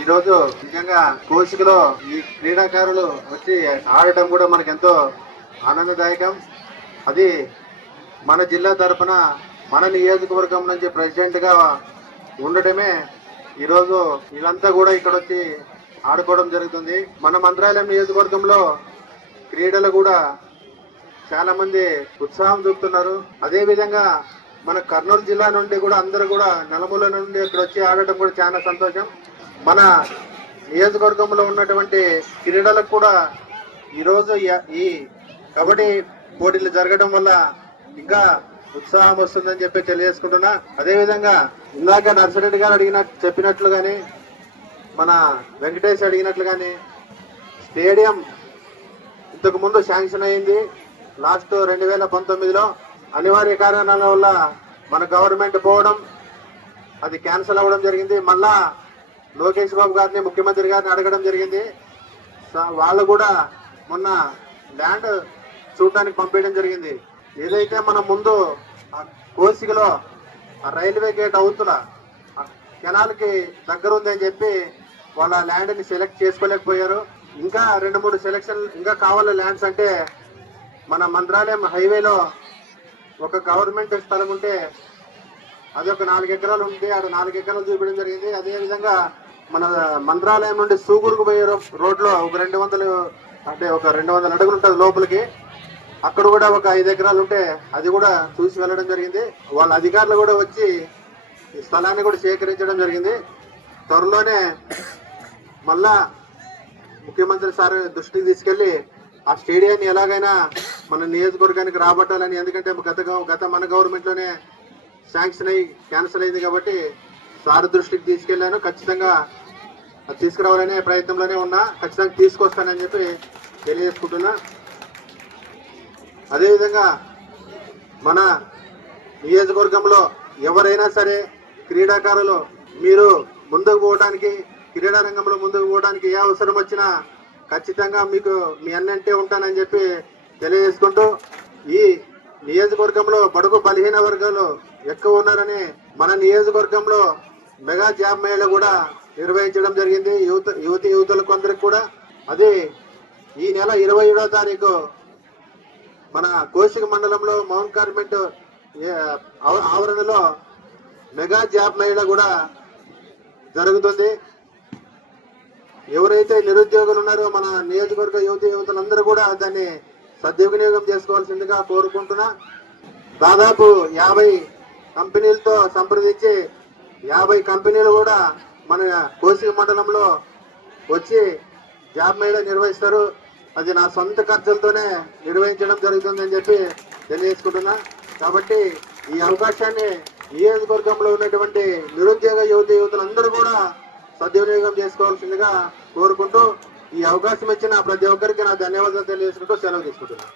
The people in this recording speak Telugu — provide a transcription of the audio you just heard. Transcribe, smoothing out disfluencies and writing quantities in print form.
ఈరోజు నిజంగా కోసికలో ఈ క్రీడాకారులు వచ్చి ఆడటం కూడా మనకు ఎంతో ఆనందదాయకం. అది మన జిల్లా తరఫున మన నియోజకవర్గం నుంచి ప్రెసిడెంట్గా ఉండటమే ఈరోజు వీళ్ళంతా కూడా ఇక్కడ వచ్చి ఆడుకోవడం జరుగుతుంది. మన మంత్రాలయం నియోజకవర్గంలో క్రీడలు కూడా చాలా మంది ఉత్సాహం చూపుతున్నారు. అదే విధంగా మన కర్నూలు జిల్లా నుండి కూడా అందరూ కూడా నలుమూల నుండి ఇక్కడ వచ్చి ఆడటం కూడా చాలా సంతోషం. మన నియోజకవర్గంలో ఉన్నటువంటి క్రీడలకు కూడా ఈరోజు ఈ కబడ్డీ పోటీలు జరగడం వల్ల ఇంకా ఉత్సాహం వస్తుందని చెప్పి తెలియజేసుకుంటున్నా. అదేవిధంగా ఇందాక నర్సిరెడ్డి గారు చెప్పినట్లుగానే మన వెంకటేష్ అడిగినట్లుగానే స్టేడియం ఇంతకు ముందు శాంక్షన్ అయింది. లాస్ట్ 2019లో అనివార్య కారణాల వల్ల మన గవర్నమెంట్ పోవడం, అది క్యాన్సిల్ అవ్వడం జరిగింది. మళ్ళా లోకేష్ బాబు గారిని, ముఖ్యమంత్రి గారిని అడగడం జరిగింది. వాళ్ళు కూడా మొన్న ల్యాండ్ చూడడానికి పంపించడం జరిగింది. ఏదైతే మన ముందు కోసికలో రైల్వే గేట్ అవుతున్న కెనాల్కి దగ్గర ఉందని చెప్పి వాళ్ళ ల్యాండ్ని సెలెక్ట్ చేసుకోలేకపోయారు. ఇంకా 2-3 సెలెక్షన్ ఇంకా కావాలి ల్యాండ్స్. అంటే మన మంత్రాలయం హైవేలో ఒక గవర్నమెంట్ స్థలం ఉంటే అది ఒక 4 ఎకరాలు ఉంది. అది 4 ఎకరాలు చూపించడం జరిగింది. అదేవిధంగా మన మంత్రాలయం నుండి సూగూరుకు పోయే రోడ్లో ఒక 200 అడుగులు ఉంటుంది లోపలికి. అక్కడ కూడా ఒక 5 ఎకరాలు ఉంటే అది కూడా చూసి వెళ్ళడం జరిగింది. వాళ్ళ అధికారులు కూడా వచ్చి ఈ స్థలాన్ని కూడా సేకరించడం జరిగింది. త్వరలోనే మళ్ళా ముఖ్యమంత్రి సార్ దృష్టికి తీసుకెళ్లి ఆ స్టేడియాన్ని ఎలాగైనా మన నియోజకవర్గానికి రాబట్టాలని, ఎందుకంటే గత మన గవర్నమెంట్లోనే శాంక్షన్ అయ్యి క్యాన్సిల్ అయింది కాబట్టి సార్ దృష్టికి తీసుకెళ్లాను. ఖచ్చితంగా తీసుకురావాలనే ప్రయత్నంలోనే ఉన్నా. ఖచ్చితంగా తీసుకొస్తానని చెప్పి తెలియజేసుకుంటున్నా. అదేవిధంగా మన నియోజకవర్గంలో ఎవరైనా సరే క్రీడాకారులు మీరు ముందుకు పోవడానికి, క్రీడా రంగంలో ముందుకు పోవడానికి ఏ అవసరం వచ్చినా ఖచ్చితంగా మీకు మీ అన్నంటే ఉంటానని చెప్పి తెలియజేసుకుంటూ, ఈ నియోజకవర్గంలో బడుగు బలహీన వర్గాలు ఎక్కువ ఉన్నారని మన నియోజకవర్గంలో మెగా జాబ్ మేళ కూడా నిర్వహించడం జరిగింది. యువతులకు అందరికి కూడా. అది ఈ నెల 27వ తారీఖు మన కోసిక మండలంలో మౌంట్ కార్మెంట్ ఆవరణలో మెగా జాబ్ మేళ కూడా జరుగుతుంది. ఎవరైతే నిరుద్యోగులు ఉన్నారో మన నియోజకవర్గ యువతులందరూ కూడా దాన్ని సద్వినియోగం చేసుకోవాల్సిందిగా కోరుకుంటున్నా. దాదాపు 50 కంపెనీలతో సంప్రదించి 50 కంపెనీలు కూడా మన కోసిక మండలంలో వచ్చి జాబ్ మేళ నిర్వహిస్తారు. అది నా సొంత ఖర్చులతోనే నిర్వహించడం జరుగుతుందని చెప్పి తెలియజేసుకుంటున్నా. కాబట్టి ఈ అవకాశాన్ని నియోజకవర్గంలో ఉన్నటువంటి నిరుద్యోగ యువతులందరూ కూడా సద్వినియోగం చేసుకోవాల్సిందిగా కోరుకుంటూ, ఈ అవకాశం ఇచ్చిన ప్రతి ఒక్కరికి నా ధన్యవాదాలు తెలియజేసుకుంటూ సెలవు తీసుకుంటున్నాను.